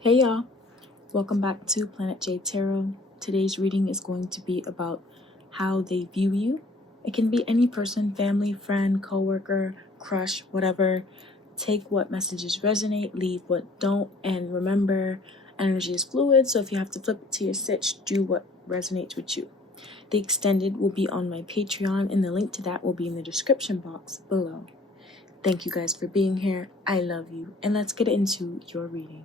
Hey y'all, welcome back to Planet J Tarot. Today's reading is going to be about how they view you. It can be any person, family, friend, coworker, crush, whatever. Take what messages resonate, leave what don't, and remember, energy is fluid, so if you have to flip it to your sitch, do what resonates with you. The extended will be on my Patreon, and the link to that will be in the description box below. Thank you guys for being here. I love you, and let's get into your reading.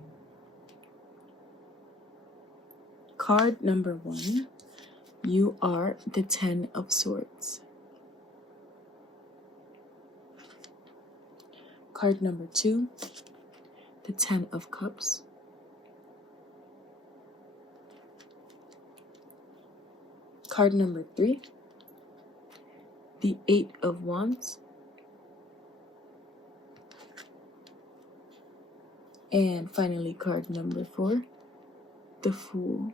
Card number 1, you are the 10 of Swords. Card number 2, the 10 of Cups. Card number 3, the 8 of Wands. And finally, card number 4, the Fool.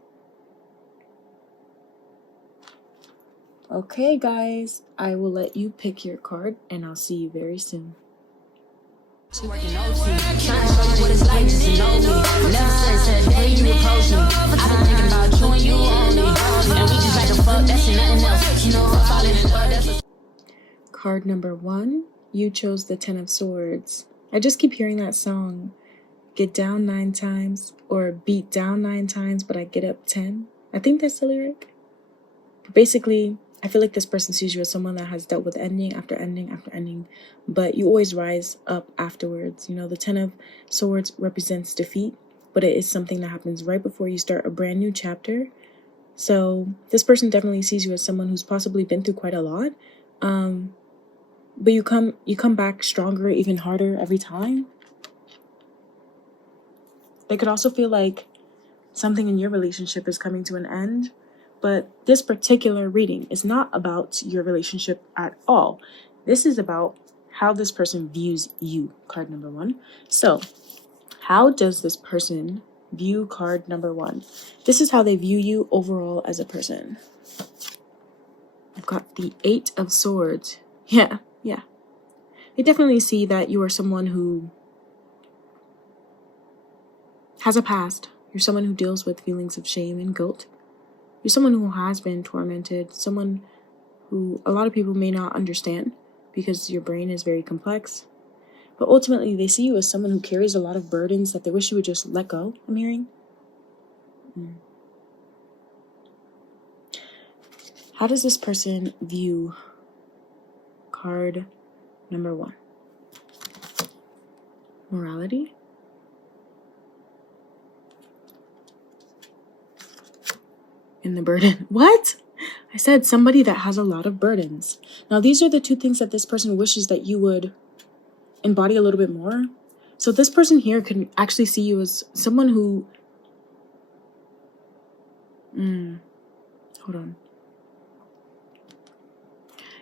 Okay, guys, I will let you pick your card, and I'll see you very soon. Card number 1, you chose the 10 of Swords. I just keep hearing that song, get down 9 times, or beat down 9 times, but I get up 10. I think that's the lyric. But basically, I feel like this person sees you as someone that has dealt with ending after ending after ending, but you always rise up afterwards. You know, the 10 of Swords represents defeat, but it is something that happens right before you start a brand new chapter. So this person definitely sees you as someone who's possibly been through quite a lot, but you come back stronger, even harder every time. They could also feel like something in your relationship is coming to an end, but this particular reading is not about your relationship at all. This is about how this person views you, card number 1. So, how does this person view card number 1? This is how they view you overall as a person. I've got the 8 of Swords. Yeah. They definitely see that you are someone who has a past. You're someone who deals with feelings of shame and guilt. You're someone who has been tormented, someone who a lot of people may not understand because your brain is very complex. But ultimately, they see you as someone who carries a lot of burdens that they wish you would just let go, I'm hearing. How does this person view card number 1? Morality. And the burden. What? I said somebody that has a lot of burdens. Now, these are the 2 things that this person wishes that you would embody a little bit more. So this person here can actually see you as someone who... Hold on.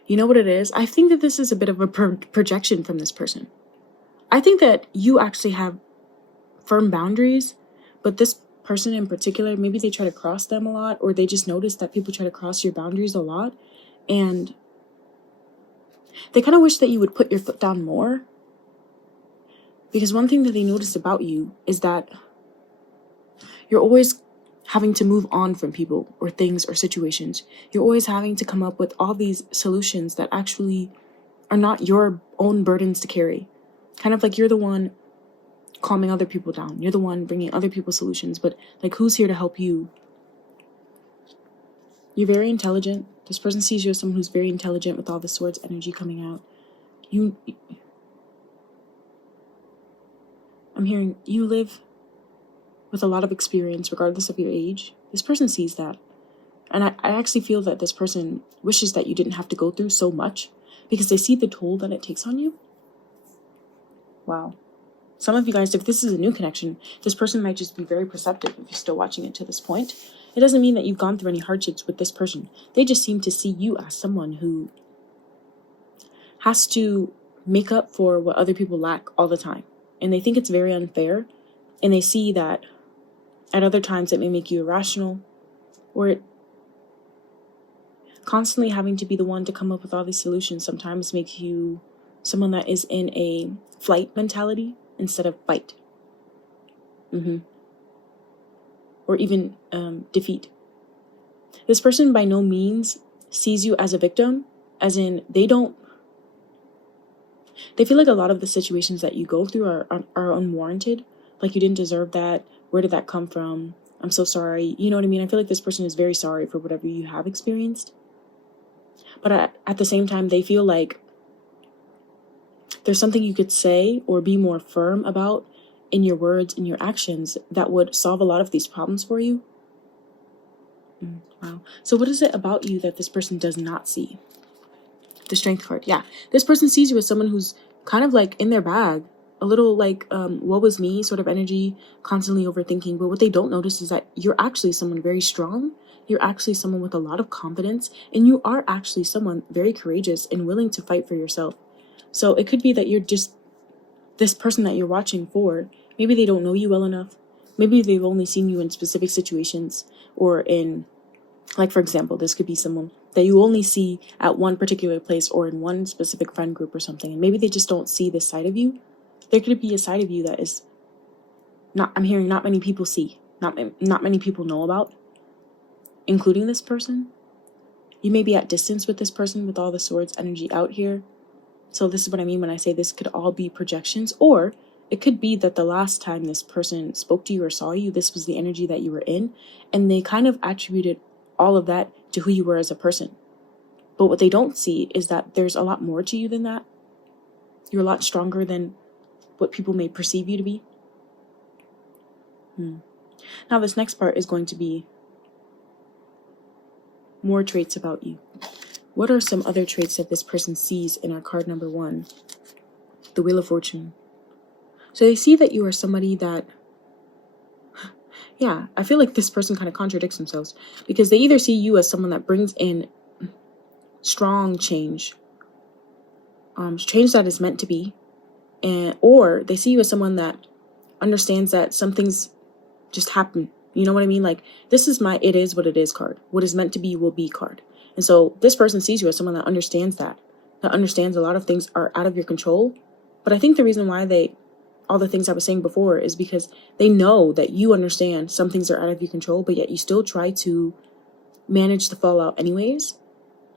You know what it is? I think that this is a bit of a projection from this person. I think that you actually have firm boundaries, but this person in particular, maybe they try to cross them a lot, or they just notice that people try to cross your boundaries a lot, and they kind of wish that you would put your foot down more. Because one thing that they notice about you is that you're always having to move on from people or things or situations. You're always having to come up with all these solutions that actually are not your own burdens to carry. Kind of like you're the one calming other people down. You're the one bringing other people solutions, but like, who's here to help you? You're very intelligent. This person sees you as someone who's very intelligent with all the Swords energy coming out. I'm hearing you live with a lot of experience regardless of your age. This person sees that. And I actually feel that this person wishes that you didn't have to go through so much because they see the toll that it takes on you. Wow. Some of you guys, if this is a new connection, this person might just be very perceptive if you're still watching it to this point. It doesn't mean that you've gone through any hardships with this person. They just seem to see you as someone who has to make up for what other people lack all the time. And they think it's very unfair. And they see that at other times it may make you irrational, or constantly having to be the one to come up with all these solutions sometimes makes you someone that is in a flight mentality instead of fight. or even defeat. This person by no means sees you as a victim, as in they feel like a lot of the situations that you go through are unwarranted. Like, you didn't deserve that. Where did that come from? I'm so sorry. You know what I mean? I feel like this person is very sorry for whatever you have experienced. But at the same time, they feel like there's something you could say or be more firm about in your words, in your actions, that would solve a lot of these problems for you. Wow. So what is it about you that this person does not see? The Strength card. Yeah. This person sees you as someone who's kind of like in their bag. A little like, woe is me sort of energy, constantly overthinking. But what they don't notice is that you're actually someone very strong. You're actually someone with a lot of confidence. And you are actually someone very courageous and willing to fight for yourself. So it could be that you're just this person that you're watching for. Maybe they don't know you well enough. Maybe they've only seen you in specific situations, or in, like, for example, this could be someone that you only see at one particular place or in one specific friend group or something. And maybe they just don't see this side of you. There could be a side of you that is not many people see, not many people know about, including this person. You may be at distance with this person with all the swords energy out here. So this is what I mean when I say this could all be projections, or it could be that the last time this person spoke to you or saw you, this was the energy that you were in, and they kind of attributed all of that to who you were as a person. But what they don't see is that there's a lot more to you than that. You're a lot stronger than what people may perceive you to be. Now this next part is going to be more traits about you. What are some other traits that this person sees in our card number 1? The Wheel of Fortune. So they see that you are somebody that, yeah, I feel like this person kind of contradicts themselves, because they either see you as someone that brings in strong change, change that is meant to be, or they see you as someone that understands that some things just happen. You know what I mean? Like, this is my it is what it is card. What is meant to be will be card. And so this person sees you as someone that understands that understands a lot of things are out of your control. But I think the reason why all the things I was saying before is because they know that you understand some things are out of your control, but yet you still try to manage the fallout anyways.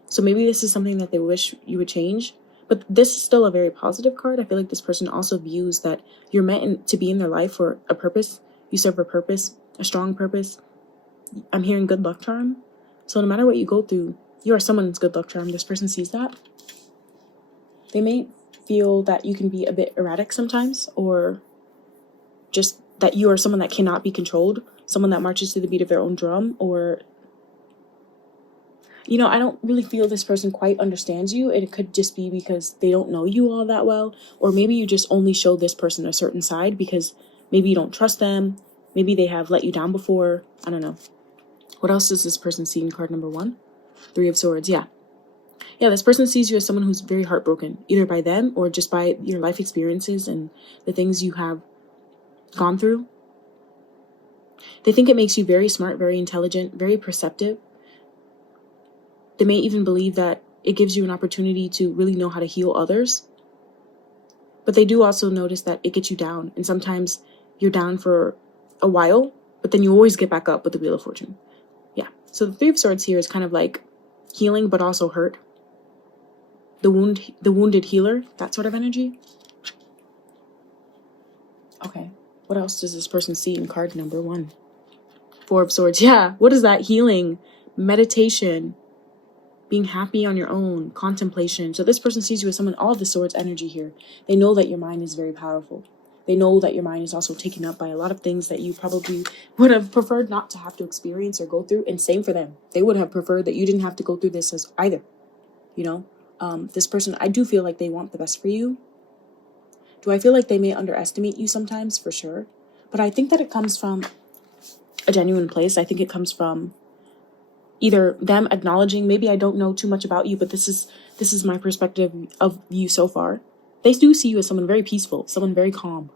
So maybe this is something that they wish you would change. But this is still a very positive card. I feel like this person also views that you're meant to be in their life for a purpose. You serve a purpose, a strong purpose. I'm hearing good luck charm. So no matter what you go through, you are someone's good luck charm. This person sees that. They may feel that you can be a bit erratic sometimes, or just that you are someone that cannot be controlled, someone that marches to the beat of their own drum, or, you know, I don't really feel this person quite understands you. It could just be because they don't know you all that well, or maybe you just only show this person a certain side because maybe you don't trust them, maybe they have let you down before, I don't know. What else does this person see in card number 1? 3 of Swords, yeah, this person sees you as someone who's very heartbroken, either by them or just by your life experiences and the things you have gone through. They think it makes you very smart, very intelligent, very perceptive. They may even believe that it gives you an opportunity to really know how to heal others. But they do also notice that it gets you down. And sometimes you're down for a while, but then you always get back up with the Wheel of Fortune. Yeah. So the 3 of Swords here is kind of like healing, but also hurt. The wounded healer, that sort of energy. Okay. What else does this person see in card number 1? 4 of Swords. Yeah. What is that? Healing, meditation, being happy on your own, contemplation. So this person sees you as someone, all of the Swords energy here. They know that your mind is very powerful. They know that your mind is also taken up by a lot of things that you probably would have preferred not to have to experience or go through. And same for them. They would have preferred that you didn't have to go through this as either. You know, this person, I do feel like they want the best for you. Do I feel like they may underestimate you sometimes? For sure. But I think that it comes from a genuine place. I think it comes from either them acknowledging, maybe I don't know too much about you, but this is my perspective of you so far. They do see you as someone very peaceful, someone very calm.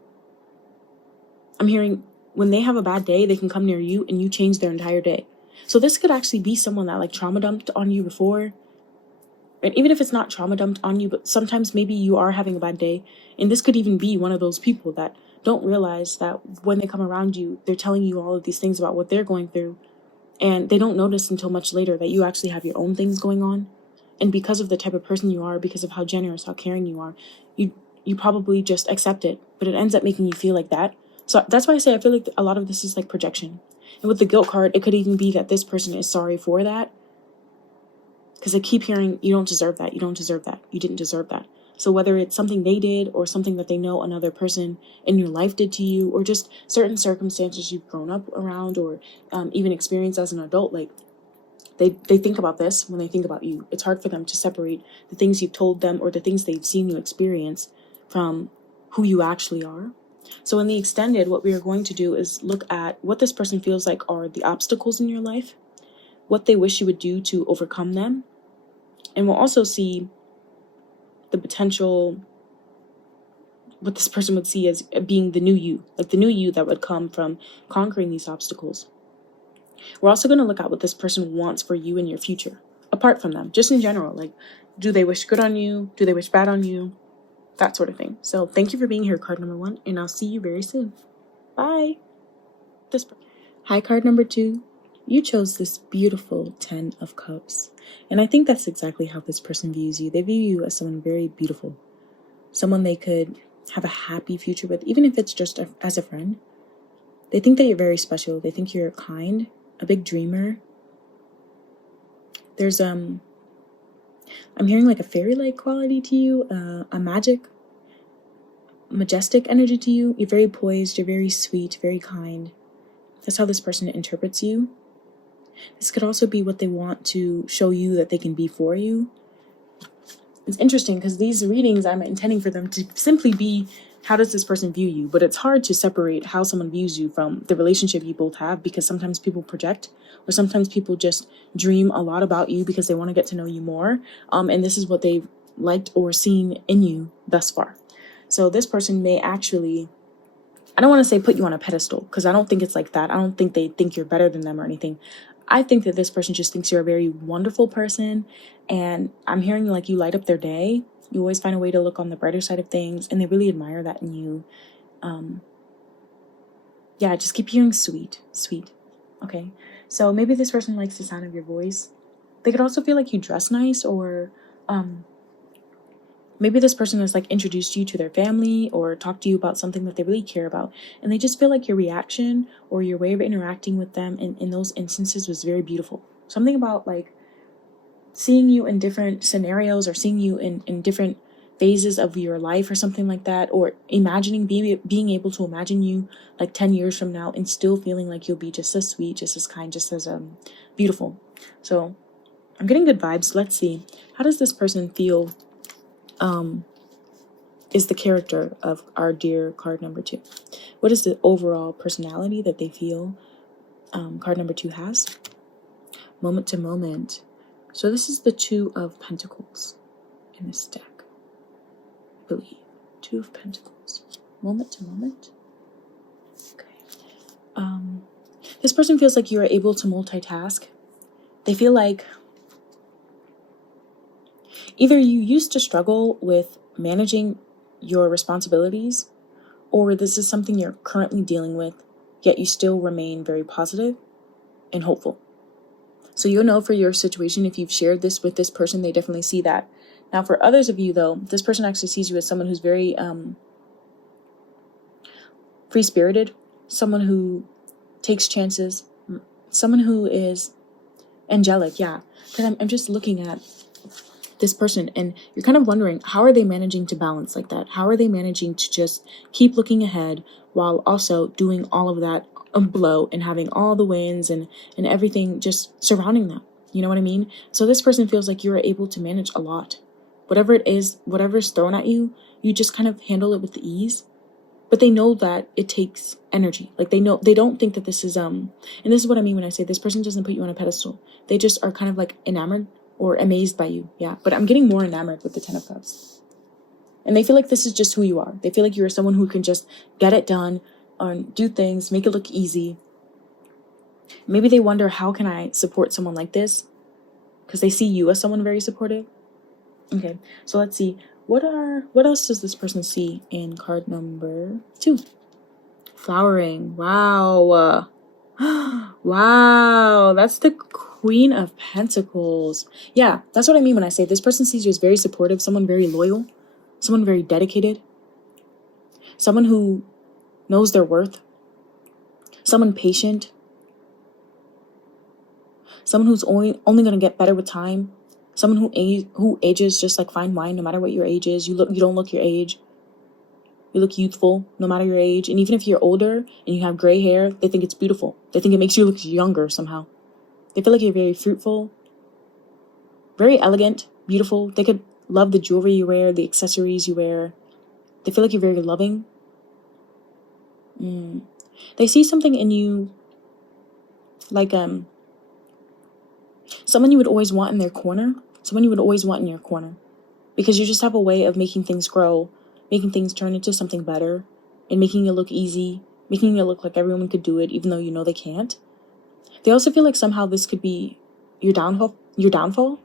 I'm hearing when they have a bad day, they can come near you and you change their entire day. So this could actually be someone that like trauma dumped on you before. And even if it's not trauma dumped on you, but sometimes maybe you are having a bad day. And this could even be one of those people that don't realize that when they come around you, they're telling you all of these things about what they're going through, and they don't notice until much later that you actually have your own things going on. And because of the type of person you are, because of how generous, how caring you are, you probably just accept it, but it ends up making you feel like that. So that's why I say I feel like a lot of this is like projection. And with the guilt card, it could even be that this person is sorry for that, because I keep hearing, you don't deserve that, you don't deserve that, you didn't deserve that. So whether it's something they did or something that they know another person in your life did to you, or just certain circumstances you've grown up around, or even experienced as an adult, like they think about this when they think about you. It's hard for them to separate the things you've told them or the things they've seen you experience from who you actually are. So in the extended, what we are going to do is look at what this person feels like are the obstacles in your life, what they wish you would do to overcome them, and we'll also see the potential, what this person would see as being the new you, like the new you that would come from conquering these obstacles. We're also going to look at what this person wants for you in your future, apart from them, just in general. Like, do they wish good on you? Do they wish bad on you? That sort of thing. So thank you for being here, card number 1, and I'll see you very soon. Bye. Hi, card number 2. You chose this beautiful 10 of Cups. And I think that's exactly how this person views you. They view you as someone very beautiful, someone they could have a happy future with, even if it's just as a friend. They think that you're very special. They think you're kind, a big dreamer. There's I'm hearing like a fairy-like quality to you, a majestic energy to you. You're very poised, you're very sweet, very kind. That's how this person interprets you. This could also be what they want to show you that they can be for you. It's interesting because these readings, I'm intending for them to simply be, how does this person view you? But it's hard to separate how someone views you from the relationship you both have, because sometimes people project, or sometimes people just dream a lot about you because they want to get to know you more. And this is what they've liked or seen in you thus far. So this person may actually, I don't want to say put you on a pedestal, because I don't think it's like that. I don't think they think you're better than them or anything. I think that this person just thinks you're a very wonderful person, and I'm hearing like you light up their day. You always find a way to look on the brighter side of things, and they really admire that in you. Yeah, I just keep hearing sweet. Okay, so maybe this person likes the sound of your voice. They could also feel like you dress nice, or maybe this person has like introduced you to their family or talked to you about something that they really care about, and they just feel like your reaction or your way of interacting with them in those instances was very beautiful. Something about like seeing you in different scenarios, or seeing you in different phases of your life or something like that, or imagining being able to imagine you like 10 years from now and still feeling like you'll be just as sweet, just as kind, just as beautiful. So I'm getting good vibes. Let's see, how does this person feel is the character of our dear card number 2? What is the overall personality that they feel card number 2 has? Moment to moment. So this is the 2 of Pentacles in this deck, I believe. 2 of Pentacles. Moment to moment. Okay. This person feels like you are able to multitask. They feel like either you used to struggle with managing your responsibilities, or this is something you're currently dealing with, yet you still remain very positive and hopeful. So you'll know for your situation, if you've shared this with this person, they definitely see that. Now for others of you though, this person actually sees you as someone who's very free-spirited, someone who takes chances, someone who is angelic. Yeah, because I'm just looking at this person, and you're kind of wondering, how are they managing to balance like that? How are they managing to just keep looking ahead while also doing all of that below, and having all the wins and everything just surrounding them? You know what I mean? So this person feels like you're able to manage a lot. Whatever it is, whatever's thrown at you, you just kind of handle it with ease. But they know that it takes energy. Like they don't think that this is and this is what I mean when I say this person doesn't put you on a pedestal. They just are kind of like enamored or amazed by you. Yeah, but I'm getting more enamored with the 10 of Cups. And they feel like this is just who you are. They feel like you're someone who can just get it done, do things, make it look easy. Maybe they wonder, how can I support someone like this? Because they see you as someone very supportive. Okay, so let's see. What else does this person see in card number 2? Flowering. Wow. Wow. That's the Queen of Pentacles. Yeah, that's what I mean when I say this person sees you as very supportive, someone very loyal, someone very dedicated, someone who knows their worth, someone patient, someone who's only going to get better with time, someone who ages just like fine wine, no matter what your age is. You don't look your age. You look youthful no matter your age. And even if you're older and you have gray hair, they think it's beautiful. They think it makes you look younger somehow. They feel like you're very fruitful, very elegant, beautiful. They could love the jewelry you wear, the accessories you wear. They feel like you're very loving. They see something in you like someone you would always want in their corner. Someone you would always want in your corner. Because you just have a way of making things grow, making things turn into something better, and making it look easy, making it look like everyone could do it, even though you know they can't. They also feel like somehow this could be your downfall.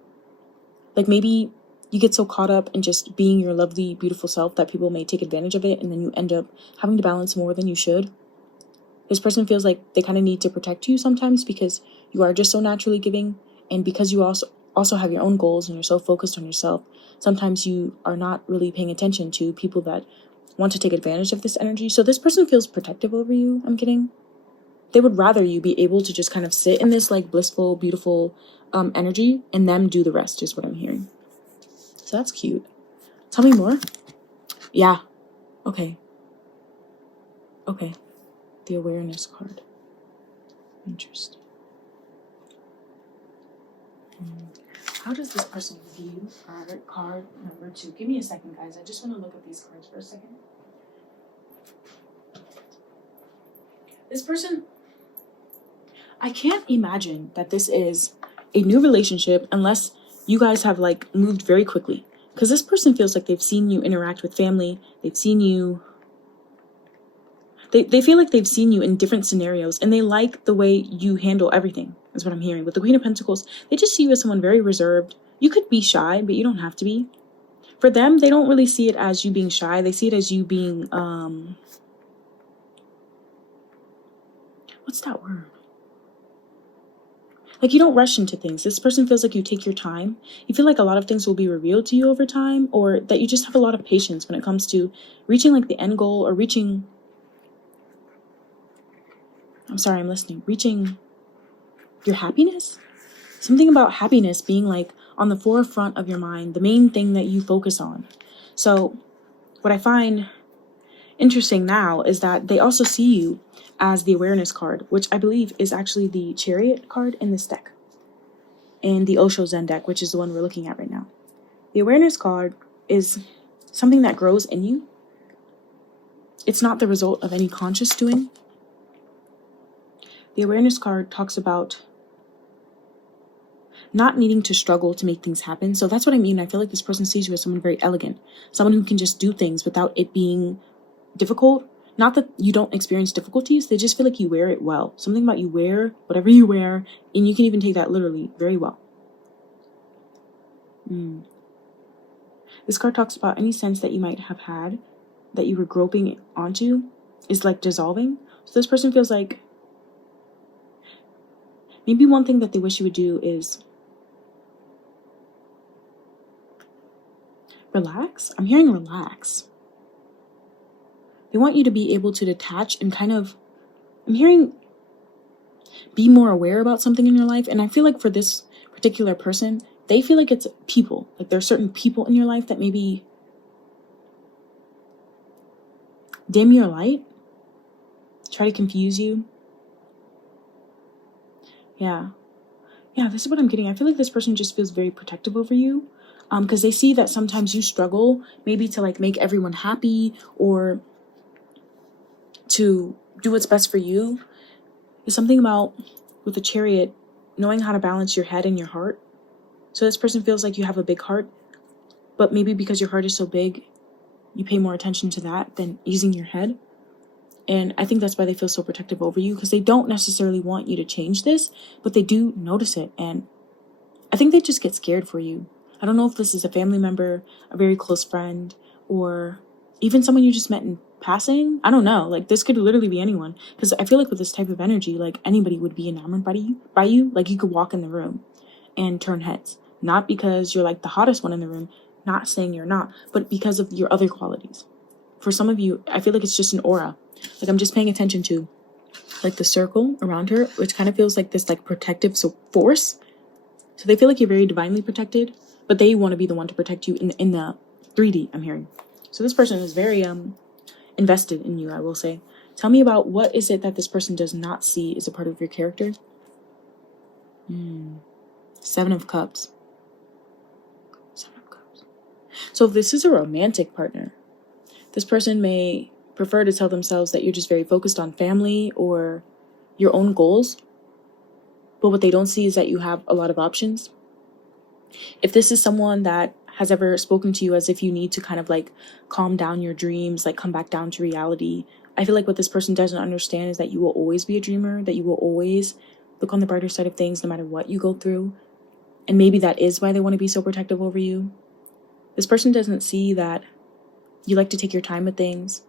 Like maybe you get so caught up in just being your lovely, beautiful self that people may take advantage of it, and then you end up having to balance more than you should. This person feels like they kind of need to protect you sometimes because you are just so naturally giving, and because you also have your own goals and you're so focused on yourself, sometimes you are not really paying attention to people that want to take advantage of this energy. So this person feels protective over you, I'm getting. They would rather you be able to just kind of sit in this like blissful, beautiful energy and them do the rest is what I'm hearing. So that's cute. Tell me more. Yeah. Okay. The awareness card. Interesting. How does this person view card number 2? Give me a second, guys. I just want to look at these cards for a second. This person, I can't imagine that this is a new relationship unless you guys have like moved very quickly. Because this person feels like they've seen you interact with family. They've seen you. They feel like they've seen you in different scenarios, and they like the way you handle everything, is what I'm hearing. With the Queen of Pentacles, they just see you as someone very reserved. You could be shy, but you don't have to be. For them, they don't really see it as you being shy. They see it as you being, what's that word? Like you don't rush into things. This person feels like you take your time. You feel like a lot of things will be revealed to you over time, or that you just have a lot of patience when it comes to reaching like the end goal or reaching... I'm sorry, I'm listening. Reaching your happiness? Something about happiness being like on the forefront of your mind, the main thing that you focus on. So what I find interesting now is that they also see you as the awareness card, which I believe is actually the Chariot card in this deck. And the Osho Zen deck, which is the one we're looking at right now. The awareness card is something that grows in you. It's not the result of any conscious doing. The awareness card talks about not needing to struggle to make things happen. So that's what I mean. I feel like this person sees you as someone very elegant, someone who can just do things without it being difficult. Not that you don't experience difficulties, they just feel like you wear it well. Something about you wear whatever you wear, and you can even take that literally very well. This card talks about any sense that you might have had that you were groping onto is like dissolving. So this person feels like maybe one thing that they wish you would do is relax. I'm hearing relax. They want you to be able to detach and kind of, I'm hearing be more aware about something in your life. And I feel like for this particular person, they feel like it's people. Like there are certain people in your life that maybe dim your light, try to confuse you. Yeah, this is what I'm getting. I feel like this person just feels very protective over you. Because they see that sometimes you struggle maybe to like make everyone happy or to do what's best for you. There's something about with the Chariot knowing how to balance your head and your heart. So this person feels like you have a big heart, but maybe because your heart is so big, you pay more attention to that than using your head. And I think that's why they feel so protective over you, because they don't necessarily want you to change this, but they do notice it. And I think they just get scared for you. I don't know if this is a family member, a very close friend, or even someone you just met in passing. I don't know. Like, this could literally be anyone. Because I feel like with this type of energy, like, anybody would be enamored by you. Like, you could walk in the room and turn heads. Not because you're, like, the hottest one in the room. Not saying you're not. But because of your other qualities. For some of you, I feel like it's just an aura. Like, I'm just paying attention to, like, the circle around her, which kind of feels like this, like, protective force. So they feel like you're very divinely protected, but they want to be the one to protect you in the 3D, I'm hearing. So this person is very invested in you, I will say. Tell me about what is it that this person does not see as a part of your character. 7 of Cups. 7 of Cups. So if this is a romantic partner, this person may prefer to tell themselves that you're just very focused on family or your own goals. But what they don't see is that you have a lot of options. If this is someone that has ever spoken to you as if you need to kind of like calm down your dreams, like come back down to reality, I feel like what this person doesn't understand is that you will always be a dreamer, that you will always look on the brighter side of things no matter what you go through. And maybe that is why they want to be so protective over you. This person doesn't see that you like to take your time with things.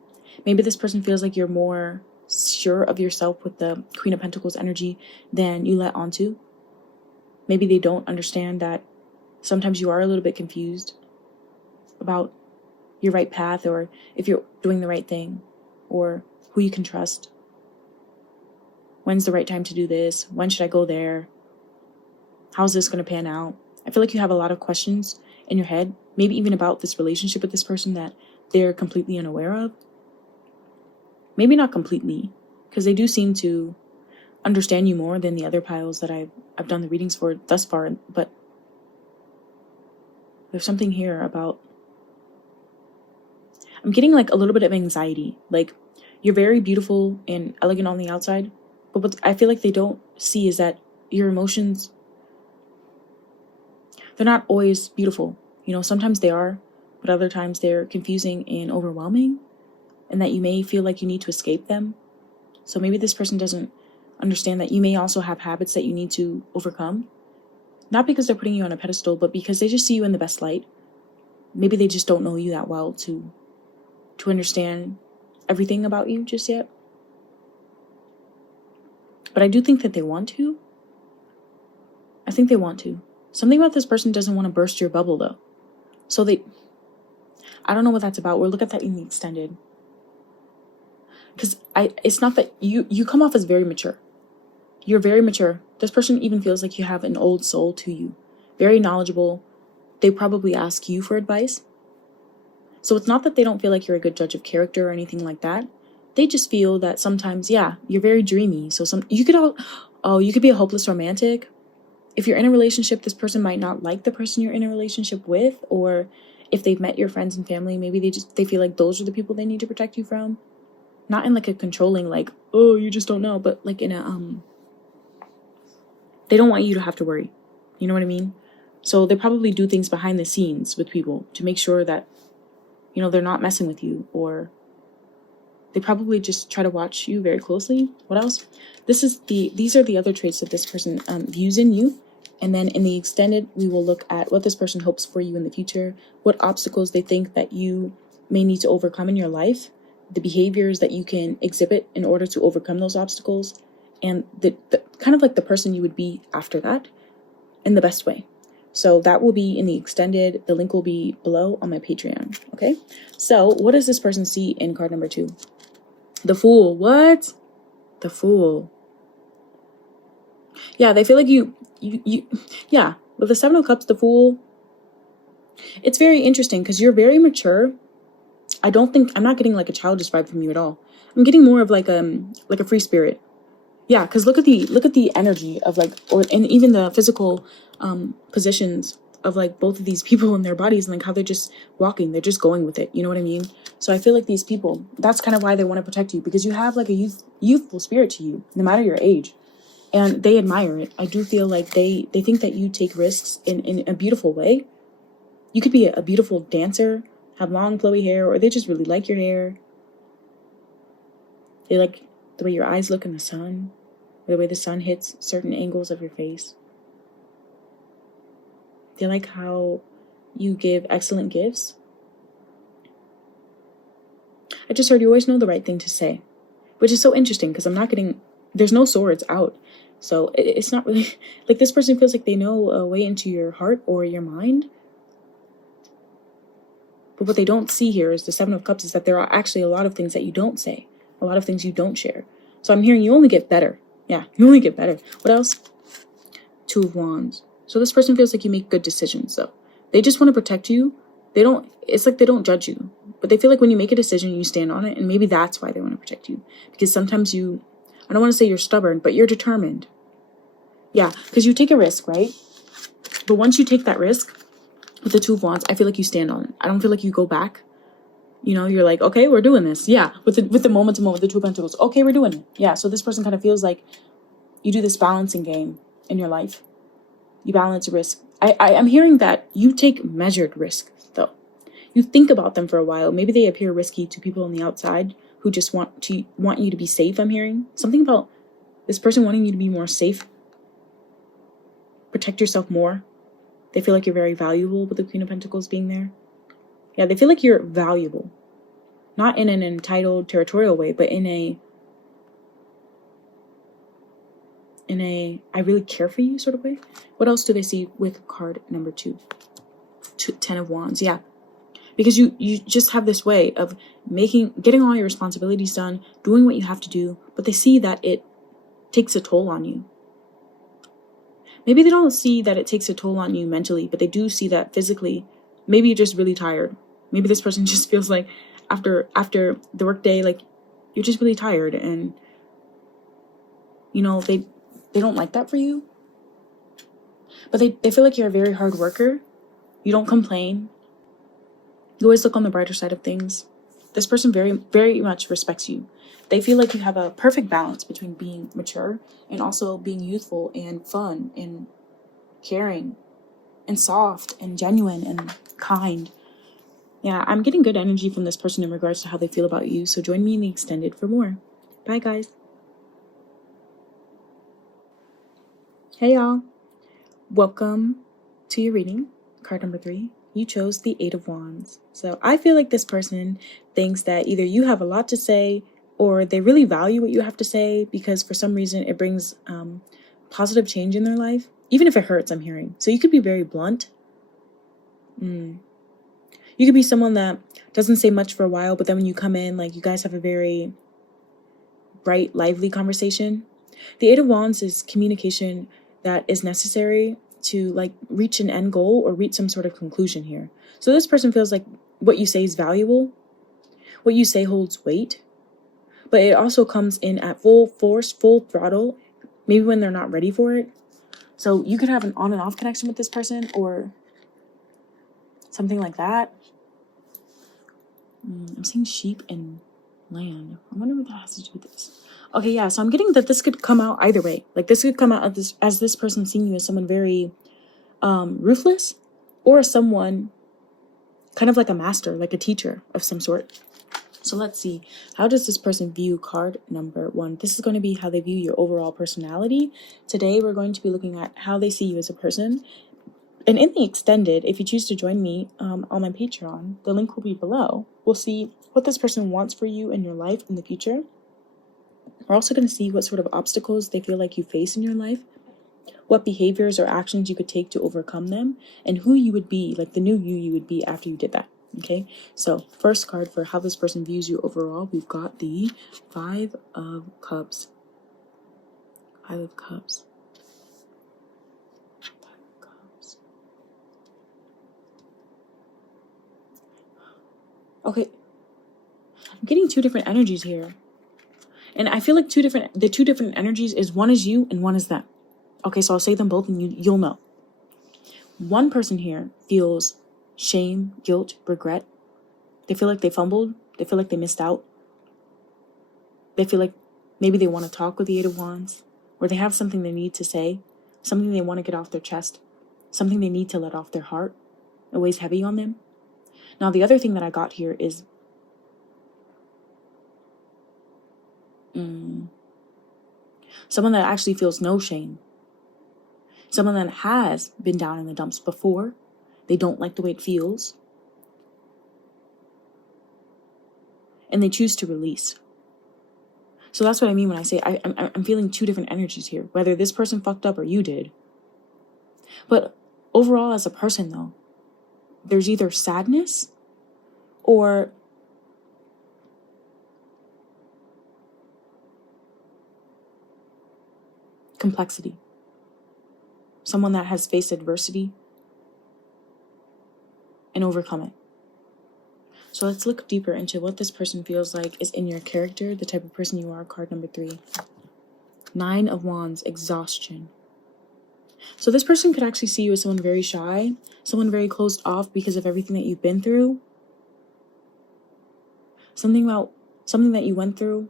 Maybe this person feels like you're more sure of yourself with the Queen of Pentacles energy than you let onto. Maybe they don't understand that sometimes you are a little bit confused about your right path, or if you're doing the right thing, or who you can trust. When's the right time to do this? When should I go there? How's this going to pan out? I feel like you have a lot of questions in your head, maybe even about this relationship with this person that they're completely unaware of. Maybe not completely, because they do seem to understand you more than the other piles that I've done the readings for thus far, but there's something here about, I'm getting like a little bit of anxiety. Like, you're very beautiful and elegant on the outside, but what I feel like they don't see is that your emotions, they're not always beautiful. You know, sometimes they are, but other times they're confusing and overwhelming, and that you may feel like you need to escape them. So maybe this person doesn't understand that you may also have habits that you need to overcome. Not because they're putting you on a pedestal, but because they just see you in the best light. Maybe they just don't know you that well to understand everything about you just yet. But I do think that they want to. I think they want to. Something about this person doesn't want to burst your bubble, though. So I don't know what that's about. We'll look at that in the extended. Because it's not that you come off as very mature. You're very mature. This person even feels like you have an old soul to you. Very knowledgeable. They probably ask you for advice. So it's not that they don't feel like you're a good judge of character or anything like that. They just feel that sometimes, yeah, you're very dreamy. So you could be a hopeless romantic. If you're in a relationship, this person might not like the person you're in a relationship with, or if they've met your friends and family, maybe they feel like those are the people they need to protect you from. Not in like a controlling, like, oh, you just don't know, but like in a they don't want you to have to worry. You know what I mean? So they probably do things behind the scenes with people to make sure that, you know, they're not messing with you, or they probably just try to watch you very closely. What else? These are the other traits that this person views in you. And then in the extended, we will look at what this person hopes for you in the future, what obstacles they think that you may need to overcome in your life, the behaviors that you can exhibit in order to overcome those obstacles, and the kind of like the person you would be after that in the best way. So that will be in the extended. The link will be below on my Patreon. Okay. So what does this person see in card number 2? The Fool. What? The Fool. Yeah, they feel like you yeah, with the 7 of Cups, the Fool, it's very interesting because you're very mature. I'm not getting like a childish vibe from you at all. I'm getting more of like a free spirit. Yeah, because look at the energy of like, and even the physical positions of like both of these people in their bodies, and like how they're just walking, they're just going with it. You know what I mean? So I feel like these people, that's kind of why they want to protect you, because you have like a youthful spirit to you, no matter your age. And they admire it. I do feel like they think that you take risks in a beautiful way. You could be a beautiful dancer, have long flowy hair, or they just really like your hair. They like the way your eyes look in the sun, or the way the sun hits certain angles of your face. They like how you give excellent gifts. I just heard you always know the right thing to say, which is so interesting because I'm not getting, there's no swords out. So it's not really, like this person feels like they know a way into your heart or your mind. But what they don't see here is the Seven of Cups is that there are actually a lot of things that you don't say, a lot of things you don't share. So I'm hearing you only get better. Yeah, you only get better. What else? Two of Wands. So this person feels like you make good decisions, though. They just want to protect you. They don't, it's like they don't judge you. But they feel like when you make a decision, you stand on it. And maybe that's why they want to protect you. Because sometimes you, I don't want to say you're stubborn, but you're determined. Yeah, because you take a risk, right? But once you take that risk, with the Two of Wands, I feel like you stand on it. I don't feel like you go back. You know, you're like, okay, we're doing this. Yeah, with the moment to moment, the Two of Pentacles. Okay, we're doing it. Yeah, so this person kind of feels like you do this balancing game in your life. You balance risk. I'm hearing that you take measured risk, though. You think about them for a while. Maybe they appear risky to people on the outside who just want you to be safe, I'm hearing. Something about this person wanting you to be more safe. Protect yourself more. They feel like you're very valuable with the Queen of Pentacles being there. Yeah, they feel like you're valuable. Not in an entitled, territorial way, but in a I really care for you sort of way. What else do they see with card number 2? 10 of Wands, yeah. Because you just have this way of getting all your responsibilities done, doing what you have to do, but they see that it takes a toll on you. Maybe they don't see that it takes a toll on you mentally, but they do see that physically. Maybe you're just really tired. Maybe this person just feels like after the workday, like you're just really tired, and you know, they don't like that for you. But they feel like you're a very hard worker. You don't complain. You always look on the brighter side of things. This person very, very much respects you. They feel like you have a perfect balance between being mature and also being youthful and fun and caring and soft and genuine and kind. Yeah, I'm getting good energy from this person in regards to how they feel about you. So join me in the extended for more. Bye, guys. Hey, y'all. Welcome to your reading. Card number 3. You chose the 8 of Wands. So I feel like this person thinks that either you have a lot to say or they really value what you have to say because for some reason it brings positive change in their life. Even if it hurts, I'm hearing. So you could be very blunt. You could be someone that doesn't say much for a while, but then when you come in, like you guys have a very bright, lively conversation. The 8 of Wands is communication that is necessary to like reach an end goal or reach some sort of conclusion here. So this person feels like what you say is valuable. What you say holds weight, but it also comes in at full force, full throttle, maybe when they're not ready for it. So you could have an on and off connection with this person or something like that. I'm seeing sheep and land. I wonder what that has to do with this. Okay, yeah, so I'm getting that this could come out either way. Like this could come out as this person seeing you as someone very ruthless or someone kind of like a master, like a teacher of some sort. So let's see. How does this person view card number 1? This is going to be how they view your overall personality. Today, we're going to be looking at how they see you as a person. And in the extended, if you choose to join me on my Patreon, the link will be below. We'll see what this person wants for you in your life in the future. We're also going to see what sort of obstacles they feel like you face in your life, what behaviors or actions you could take to overcome them, and who you would be, like the new you would be after you did that. Okay, so first card for how this person views you overall, we've got the 5 of Cups. 5 of Cups. 5 of Cups. Okay, I'm getting 2 different energies here. And I feel like the two different energies is one is you and one is them. Okay, so I'll say them both and you'll know. One person here feels shame, guilt, regret. They feel like they fumbled. They feel like they missed out. They feel like maybe they want to talk with the 8 of Wands, or they have something they need to say, something they want to get off their chest, something they need to let off their heart. It weighs heavy on them. Now, the other thing that I got here is someone that actually feels no shame. Someone that has been down in the dumps before. They don't like the way it feels. and they choose to release. So that's what I mean when I say I'm feeling two different energies here, whether this person fucked up or you did. But overall, as a person, though, there's either sadness or complexity. Someone that has faced adversity and overcome it. So let's look deeper into what this person feels like is in your character, the type of person you are. Card number 3. 9 of Wands, exhaustion. So this person could actually see you as someone very shy, someone very closed off because of everything that you've been through. Something that you went through.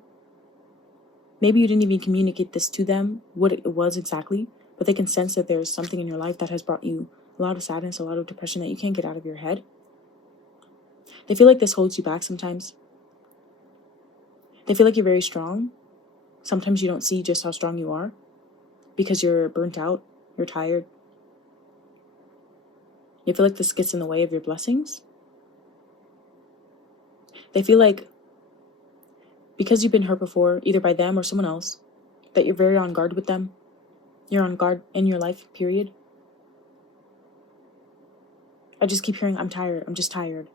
Maybe you didn't even communicate this to them, what it was exactly, but they can sense that there's something in your life that has brought you a lot of sadness, a lot of depression that you can't get out of your head. They feel like this holds you back sometimes. They feel like you're very strong. Sometimes you don't see just how strong you are because you're burnt out, you're tired. You feel like this gets in the way of your blessings. They feel like because you've been hurt before, either by them or someone else, that you're very on guard with them. You're on guard in your life, period. I just keep hearing, I'm tired, I'm just tired.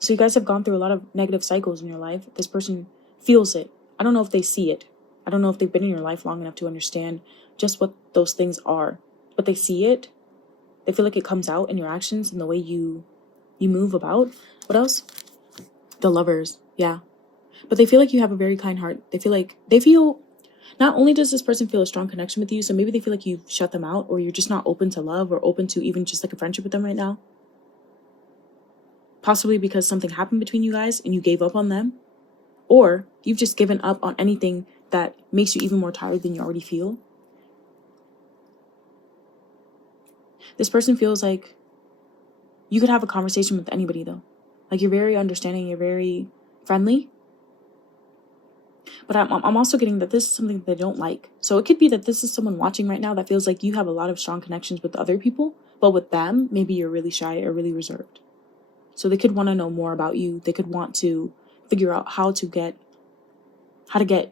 So you guys have gone through a lot of negative cycles in your life. This person feels it. I don't know if they see it. I don't know if they've been in your life long enough to understand just what those things are. But they see it. They feel like it comes out in your actions and the way you move about. What else? The Lovers. Yeah. But they feel like you have a very kind heart. They feel not only does this person feel a strong connection with you, so maybe they feel like you've shut them out or you're just not open to love or open to even just like a friendship with them right now. Possibly because something happened between you guys and you gave up on them. Or you've just given up on anything that makes you even more tired than you already feel. This person feels like you could have a conversation with anybody though. Like you're very understanding, you're very friendly. But I'm also getting that this is something that they don't like. So it could be that this is someone watching right now that feels like you have a lot of strong connections with other people, but with them, maybe you're really shy or really reserved. So they could want to know more about you. They could want to figure out how to get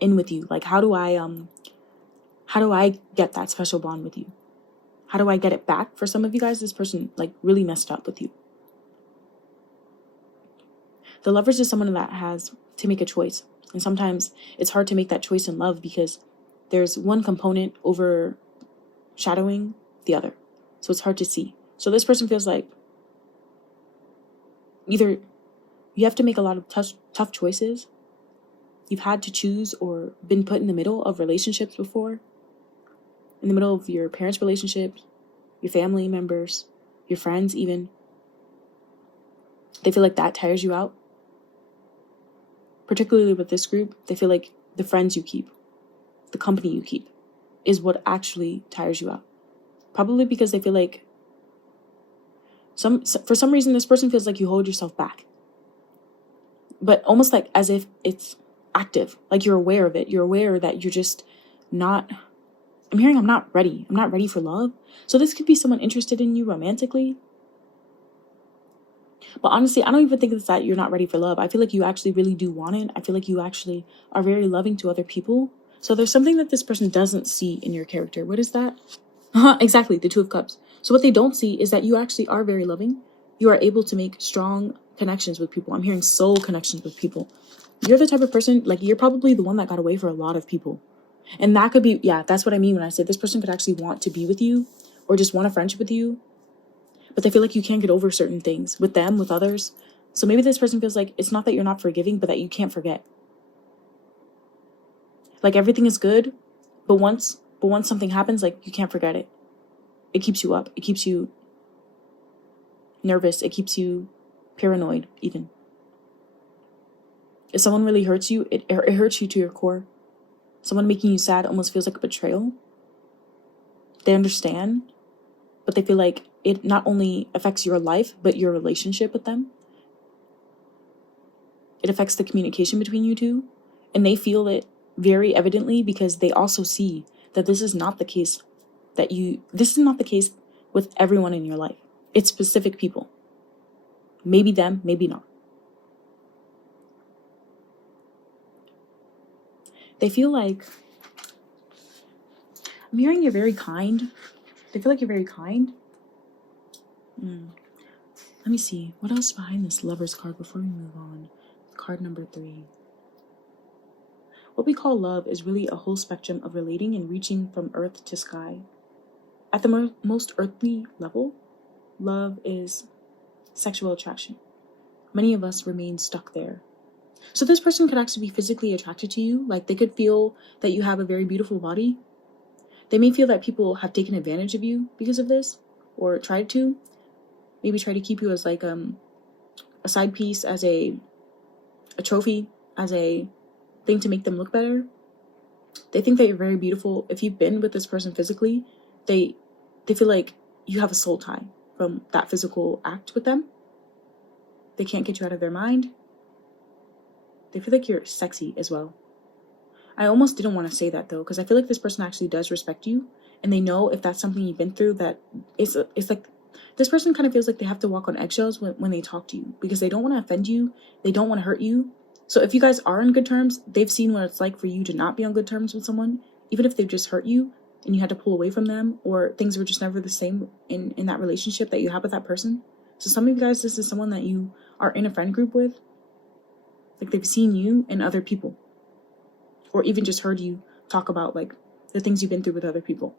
in with you. Like how do I get that special bond with you? How do I get it back? For some of you guys, this person like really messed up with you. The Lovers is someone that has to make a choice. And sometimes it's hard to make that choice in love because there's one component overshadowing the other. So it's hard to see. So this person feels like either you have to make a lot of tough choices. You've had to choose or been put in the middle of relationships before. In the middle of your parents' relationships, your family members, your friends even. They feel like that tires you out. Particularly with this group, they feel like the friends you keep, the company you keep, is what actually tires you out. Probably because they feel like for some reason this person feels like you hold yourself back. But almost like as if it's active, like you're aware of it. You're aware that you're just not, I'm hearing I'm not ready. I'm not ready for love. So this could be someone interested in you romantically. But honestly, I don't even think it's that you're not ready for love. I feel like you actually really do want it. I feel like you actually are very loving to other people. So there's something that this person doesn't see in your character. What is that? Exactly, the Two of Cups. So what they don't see is that you actually are very loving. You are able to make strong connections with people. I'm hearing soul connections with people. You're the type of person, like you're probably the one that got away for a lot of people. And that could be, yeah, that's what I mean when I say this person could actually want to be with you or just want a friendship with you. But they feel like you can't get over certain things with them, with others. So maybe this person feels like it's not that you're not forgiving, but that you can't forget. Like everything is good, but once something happens, like you can't forget it. It keeps you up. It keeps you nervous. It keeps you paranoid even. If someone really hurts you, it hurts you to your core. Someone making you sad almost feels like a betrayal. They understand, but they feel like it not only affects your life, but your relationship with them. It affects the communication between you two. And they feel it very evidently because they also see that this is not the case with everyone in your life. It's specific people. Maybe them, maybe not. They feel like, I'm hearing you're very kind. They feel like you're very kind. Let me see. What else behind this Lover's card before we move on? Card number 3. What we call love is really a whole spectrum of relating and reaching from earth to sky. At the most earthly level, love is sexual attraction. Many of us remain stuck there. So this person could actually be physically attracted to you. Like, they could feel that you have a very beautiful body. They may feel that people have taken advantage of you because of this, or tried to. Maybe try to keep you as like a side piece, as a trophy, as a thing to make them look better. They think that you're very beautiful. If you've been with this person physically, they feel like you have a soul tie from that physical act with them. They can't get you out of their mind. They feel like you're sexy as well. I almost didn't want to say that though, because I feel like this person actually does respect you, and they know if that's something you've been through, that it's like this person kind of feels like they have to walk on eggshells when they talk to you, because they don't want to offend you, they don't want to hurt you. So if you guys are on good terms, they've seen what it's like for you to not be on good terms with someone, even if they've just hurt you and you had to pull away from them, or things were just never the same in that relationship that you have with that person. So some of you guys, this is someone that you are in a friend group with. Like, they've seen you and other people, or even just heard you talk about like the things you've been through with other people.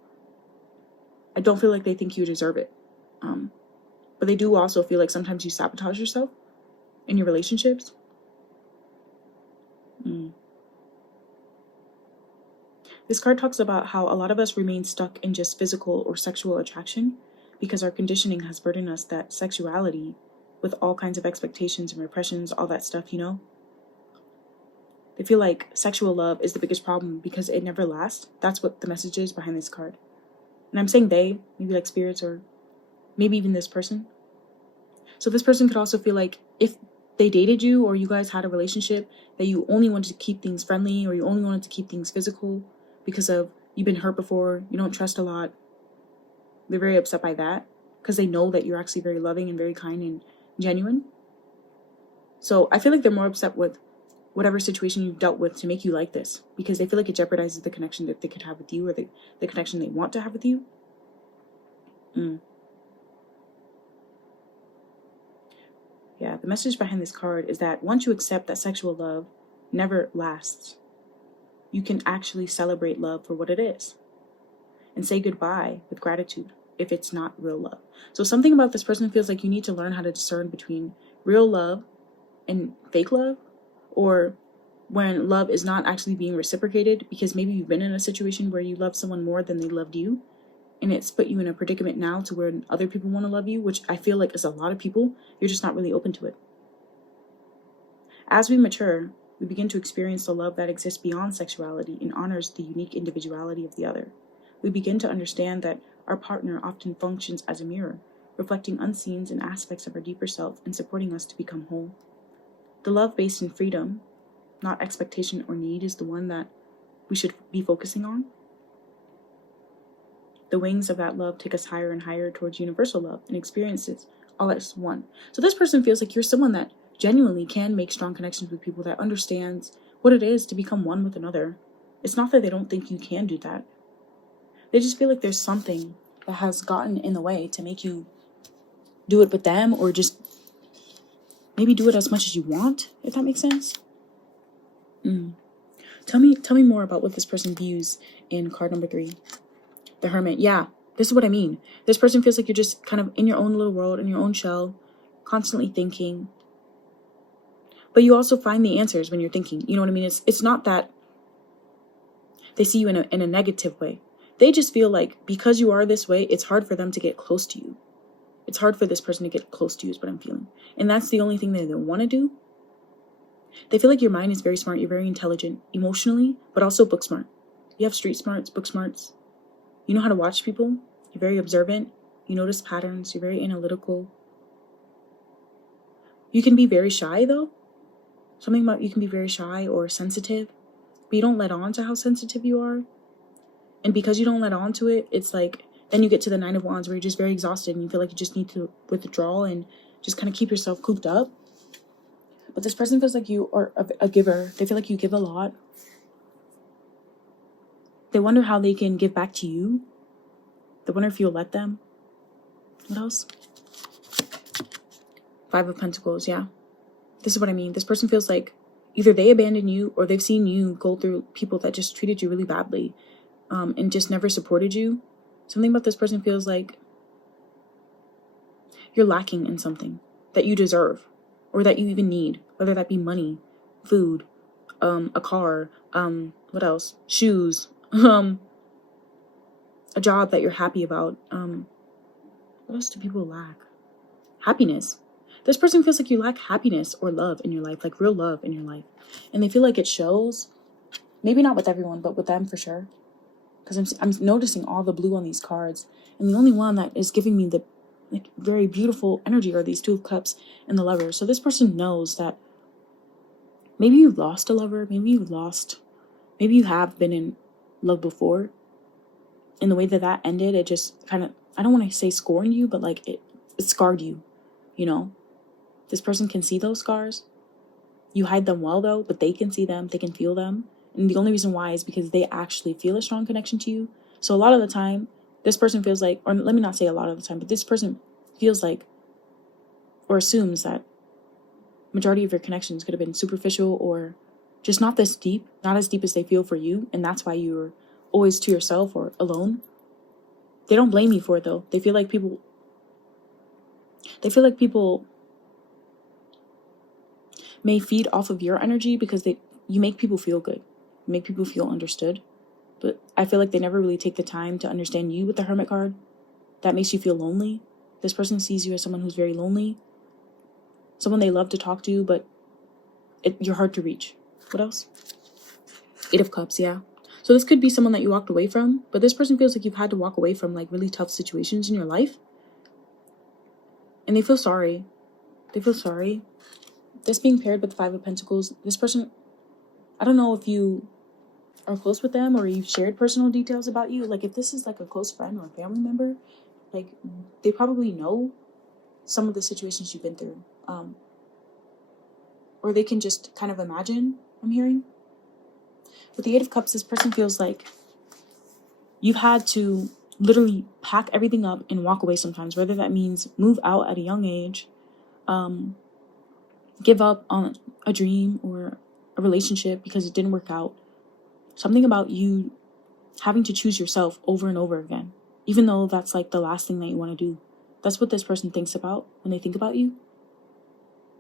I don't feel like they think you deserve it. But they do also feel like sometimes you sabotage yourself in your relationships. This card talks about how a lot of us remain stuck in just physical or sexual attraction because our conditioning has burdened us that sexuality with all kinds of expectations and repressions, all that stuff, you know? They feel like sexual love is the biggest problem because it never lasts. That's what the message is behind this card. And I'm saying they, maybe like spirits, or maybe even this person. So this person could also feel like if they dated you, or you guys had a relationship, that you only wanted to keep things friendly, or you only wanted to keep things physical because of you've been hurt before, you don't trust a lot. They're very upset by that because they know that you're actually very loving and very kind and genuine. So I feel like they're more upset with whatever situation you've dealt with to make you like this, because they feel like it jeopardizes the connection that they could have with you, or the connection they want to have with you. Yeah, the message behind this card is that once you accept that sexual love never lasts, you can actually celebrate love for what it is and say goodbye with gratitude if it's not real love. So something about this person feels like you need to learn how to discern between real love and fake love, or when love is not actually being reciprocated, because maybe you've been in a situation where you love someone more than they loved you, and it's put you in a predicament now to where other people want to love you, which I feel like is a lot of people. You're just not really open to it. As we mature, we begin to experience the love that exists beyond sexuality and honors the unique individuality of the other. We begin to understand that our partner often functions as a mirror, reflecting unseen and aspects of our deeper self and supporting us to become whole. The love based in freedom, not expectation or need, is the one that we should be focusing on. The wings of that love take us higher and higher towards universal love and experiences all as one. So this person feels like you're someone that genuinely can make strong connections with people, that understands what it is to become one with another. It's not that they don't think you can do that. They just feel like there's something that has gotten in the way to make you do it with them, or just maybe do it as much as you want, if that makes sense. Tell me more about what this person views in card number 3. The Hermit. Yeah, this is what I mean. This person feels like you're just kind of in your own little world, in your own shell, constantly thinking. But you also find the answers when you're thinking. You know what I mean? It's not that they see you in a negative way. They just feel like because you are this way, it's hard for them to get close to you. It's hard for this person to get close to you is what I'm feeling. And that's the only thing that they want to do. They feel like your mind is very smart. You're very intelligent emotionally, but also book smart. You have street smarts, book smarts. You know how to watch people. You're very observant. You notice patterns. You're very analytical. You can be very shy, though. Something about you can be very shy or sensitive, but you don't let on to how sensitive you are. And because you don't let on to it, it's like, then you get to the 9 of Wands where you're just very exhausted and you feel like you just need to withdraw and just kind of keep yourself cooped up. But this person feels like you are a giver. They feel like you give a lot. They wonder how they can give back to you. They wonder if you'll let them. What else? Five of Pentacles, yeah. This is what I mean. This person feels like either they abandoned you or they've seen you go through people that just treated you really badly and just never supported you. Something about this person feels like you're lacking in something that you deserve or that you even need, whether that be money, food, a car, what else? Shoes, a job that you're happy about. What else do people lack? Happiness. This person feels like you lack happiness or love in your life, like real love in your life. And they feel like it shows. Maybe not with everyone, but with them for sure. Because I'm noticing all the blue on these cards. And the only one that is giving me the very beautiful energy are these Two of Cups and the Lover. So this person knows that maybe you lost a lover. Maybe you have been in love before. And the way that ended, it just kind of, I don't want to say scorned you, but like it scarred you, you know? This person can see those scars. You hide them well though, but they can see them, they can feel them. And the only reason why is because they actually feel a strong connection to you. So a lot of the time, this person feels like, or let me not say a lot of the time, but this person feels like or assumes that majority of your connections could have been superficial or just not this deep, not as deep as they feel for you. And that's why you're always to yourself or alone. They don't blame you for it though. They feel like people may feed off of your energy because you make people feel good. You make people feel understood. But I feel like they never really take the time to understand you with the Hermit card. That makes you feel lonely. This person sees you as someone who's very lonely. Someone they love to talk to, but you're hard to reach. What else? Eight of Cups, yeah. So this could be someone that you walked away from, but this person feels like you've had to walk away from like really tough situations in your life. And they feel sorry. They feel sorry. This being paired with the Five of Pentacles, this person, I don't know if you are close with them or you've shared personal details about you. Like if this is like a close friend or a family member, like they probably know some of the situations you've been through. Or they can just kind of imagine, I'm hearing. With the Eight of Cups, this person feels like you've had to literally pack everything up and walk away sometimes, whether that means move out at a young age, give up on a dream or a relationship because it didn't work out. Something about you having to choose yourself over and over again, even though that's like the last thing that you want to do. That's what this person thinks about when they think about you.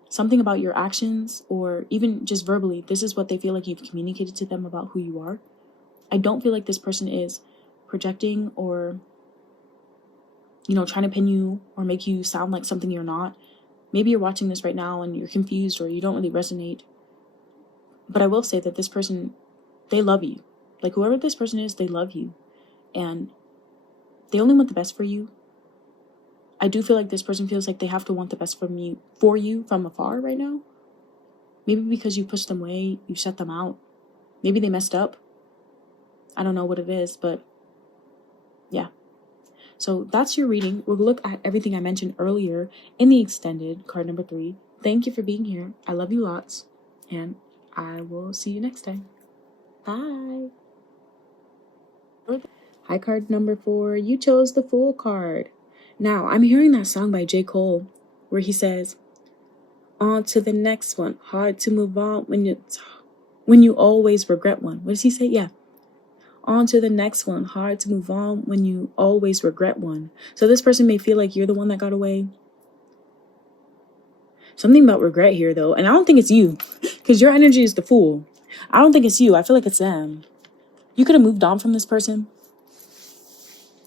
Something about your actions or even just verbally, this is what they feel like you've communicated to them about who you are. I don't feel like this person is projecting or, trying to pin you or make you sound like something you're not. Maybe you're watching this right now and you're confused or you don't really resonate. But I will say that this person, they love you. Like whoever this person is, they love you. And they only want the best for you. I do feel like this person feels like they have to want the best for you from afar right now. Maybe because you pushed them away, you shut them out. Maybe they messed up. I don't know what it is, but yeah. So that's your reading. We'll look at everything I mentioned earlier in the extended card number 3. Thank you for being here. I love you lots. And I will see you next time. Bye. Hi, card number 4. You chose the Fool card. Now, I'm hearing that song by J. Cole where he says, on to the next one. Hard to move on when you always regret one. What does he say? Yeah. On to the next one. Hard to move on when you always regret one. So this person may feel like you're the one that got away. Something about regret here, though. And I don't think it's you. Because your energy is the Fool. I don't think it's you. I feel like it's them. You could have moved on from this person.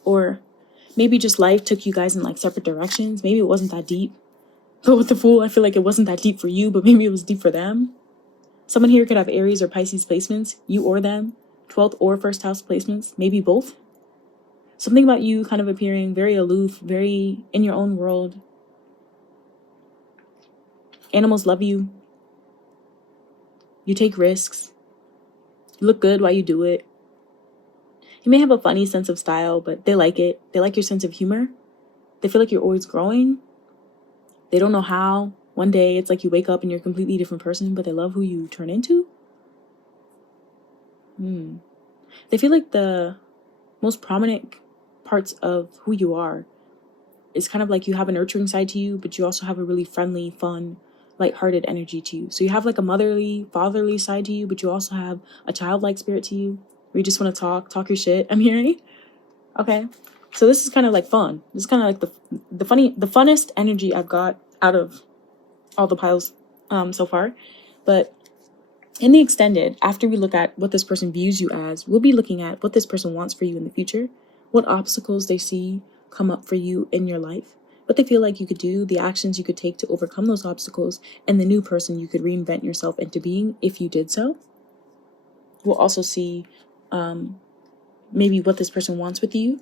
Or maybe just life took you guys in like separate directions. Maybe it wasn't that deep. But with the Fool, I feel like it wasn't that deep for you, but maybe it was deep for them. Someone here could have Aries or Pisces placements, you or them. 12th or 1st house placements, maybe both. Something about you kind of appearing very aloof, very in your own world. Animals love you. You take risks. You look good while you do it. You may have a funny sense of style, but they like it. They like your sense of humor. They feel like you're always growing. They don't know how. One day it's like you wake up and you're a completely different person, but they love who you turn into. They feel like the most prominent parts of who you are is kind of like you have a nurturing side to you, but you also have a really friendly, fun, lighthearted energy to you. So you have like a motherly, fatherly side to you, but you also have a childlike spirit to you where you just want to talk your shit. I'm hearing. Okay. So this is kind of like fun. This is kind of like the funnest energy I've got out of all the piles so far. But in the extended, after we look at what this person views you as, we'll be looking at what this person wants for you in the future, what obstacles they see come up for you in your life, what they feel like you could do, the actions you could take to overcome those obstacles, and the new person you could reinvent yourself into being if you did so. We'll also see maybe what this person wants with you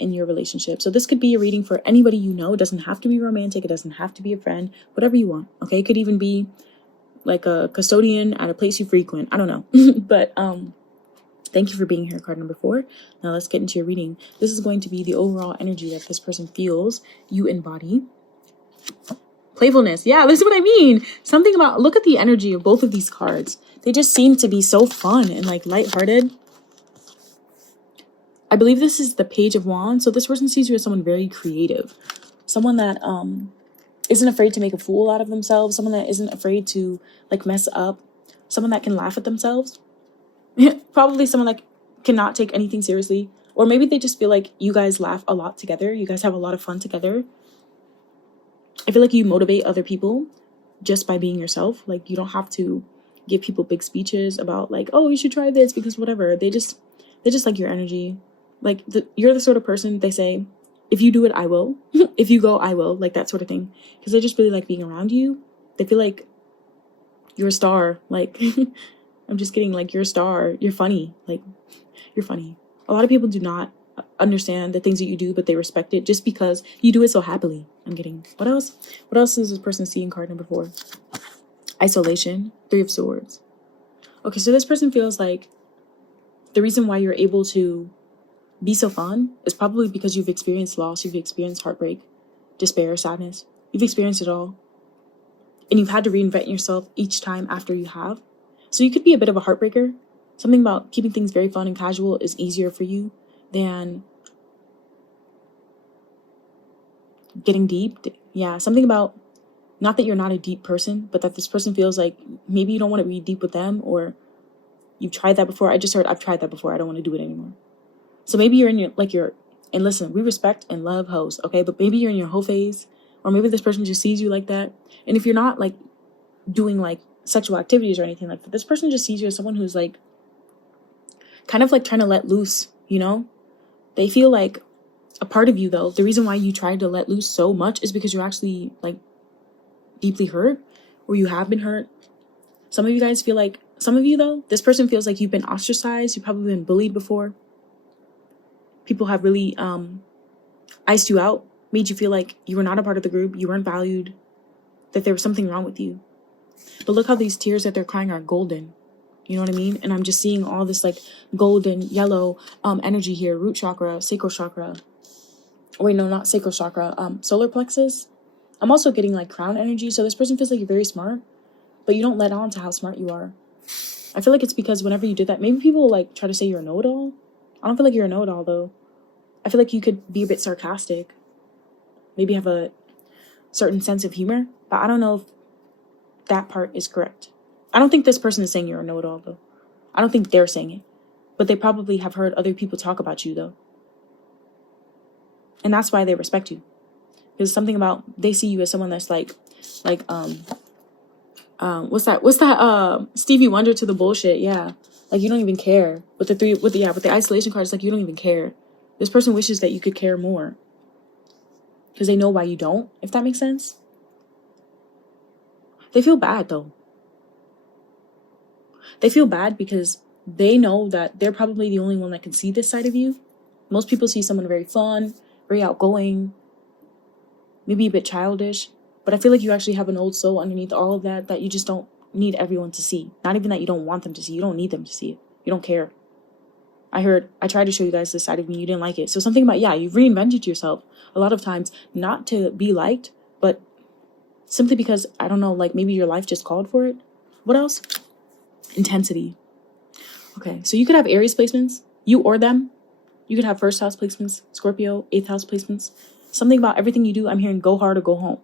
in your relationship. So this could be a reading for anybody you know. It doesn't have to be romantic. It doesn't have to be a friend, whatever you want. Okay. It could even be like a custodian at a place you frequent. I don't know. But thank you for being here, card number 4. Now let's get into your reading. This is going to be the overall energy that this person feels you embody. Playfulness. Yeah, this is what I mean. Something about, look at the energy of both of these cards. They just seem to be so fun and like lighthearted. I believe this is the Page of Wands. So this person sees you as someone very creative. Someone that isn't afraid to make a fool out of themselves. Someone that isn't afraid to like mess up. Someone that can laugh at themselves. Probably someone that cannot take anything seriously. Or maybe they just feel like you guys laugh a lot together. You guys have a lot of fun together. I feel like you motivate other people just by being yourself. Like you don't have to give people big speeches about like, oh, you should try this because whatever. They just like your energy. Like you're the sort of person they say, if you do it, I will. If you go, I will. Like that sort of thing. Because they just really like being around you. They feel like you're a star. Like, I'm just kidding. Like, you're a star. You're funny. Like, you're funny. A lot of people do not understand the things that you do, but they respect it just because you do it so happily. I'm kidding. What else? What else does this person see in card number 4? Isolation. 3 of Swords. Okay, so this person feels like the reason why you're able to be so fun is probably because you've experienced loss, you've experienced heartbreak, despair, sadness. You've experienced it all. And you've had to reinvent yourself each time after you have. So you could be a bit of a heartbreaker. Something about keeping things very fun and casual is easier for you than getting deep. Yeah, something about, not that you're not a deep person, but that this person feels like maybe you don't want to be deep with them, or you've tried that before. I just heard, I've tried that before. I don't want to do it anymore. So maybe you're in your, and listen, we respect and love hoes, okay? But maybe you're in your hoe phase, or maybe this person just sees you like that. And if you're not like doing like sexual activities or anything like that, this person just sees you as someone who's like kind of like trying to let loose, you know? They feel like a part of you, though, the reason why you tried to let loose so much is because you're actually like deeply hurt, or you have been hurt. Some of you guys feel like, some of you though, this person feels like you've been ostracized. You've probably been bullied before. People have really iced you out, made you feel like you were not a part of the group, you weren't valued, that there was something wrong with you. But look how these tears that they're crying are golden. You know what I mean? And I'm just seeing all this like golden, yellow energy here. Root chakra, sacral chakra. Wait, no, not sacral chakra. Solar plexus. I'm also getting like crown energy. So this person feels like you're very smart, but you don't let on to how smart you are. I feel like it's because whenever you did that, maybe people like try to say you're a know-it-all. I don't feel like you're a know-it-all though. I feel like you could be a bit sarcastic. Maybe have a certain sense of humor, but I don't know if that part is correct. I don't think this person is saying you're a know-it-all though. I don't think they're saying it, but they probably have heard other people talk about you though. And that's why they respect you. There's something about, they see you as someone that's like what's that Stevie Wonder to the bullshit. Yeah, like you don't even care. With the isolation card, it's like you don't even care. This person wishes that you could care more because they know why you don't, if that makes sense. They feel bad though. They feel bad because they know that they're probably the only one that can see this side of you. Most people see someone very fun, very outgoing, maybe a bit childish, but I feel like you actually have an old soul underneath all of that that you just don't need everyone to see. Not even that you don't want them to see. You don't need them to see it. You don't care. I tried to show you guys this side of me. You didn't like it. So something about, yeah, you've reinvented yourself a lot of times, not to be liked, but simply because, I don't know, like maybe your life just called for it. What else? Intensity. Okay, so you could have Aries placements, you or them. You could have first house placements, Scorpio, 8th house placements. Something about everything you do, I'm hearing go hard or go home.